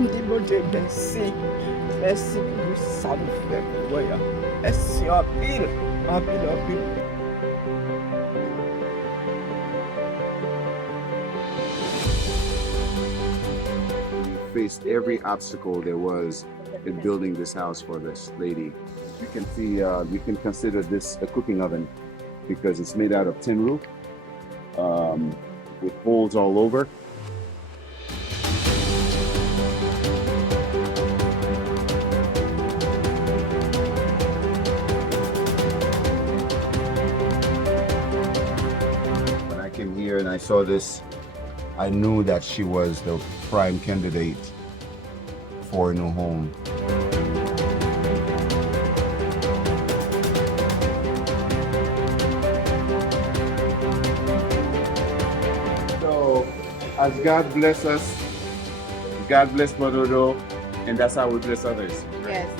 Dis bon Dieu, merci. Merci pour ça nous fait pour moi. Merci en pile, en pile, en pile. We faced every obstacle there was in building this house for this lady. You can see, we can consider this a cooking oven because it's made out of tin roof with holes all over. When I came here and I saw this, I knew that she was the prime candidate for a new home. So, as God bless us, God bless Dodo, and that's how we bless others. Yes.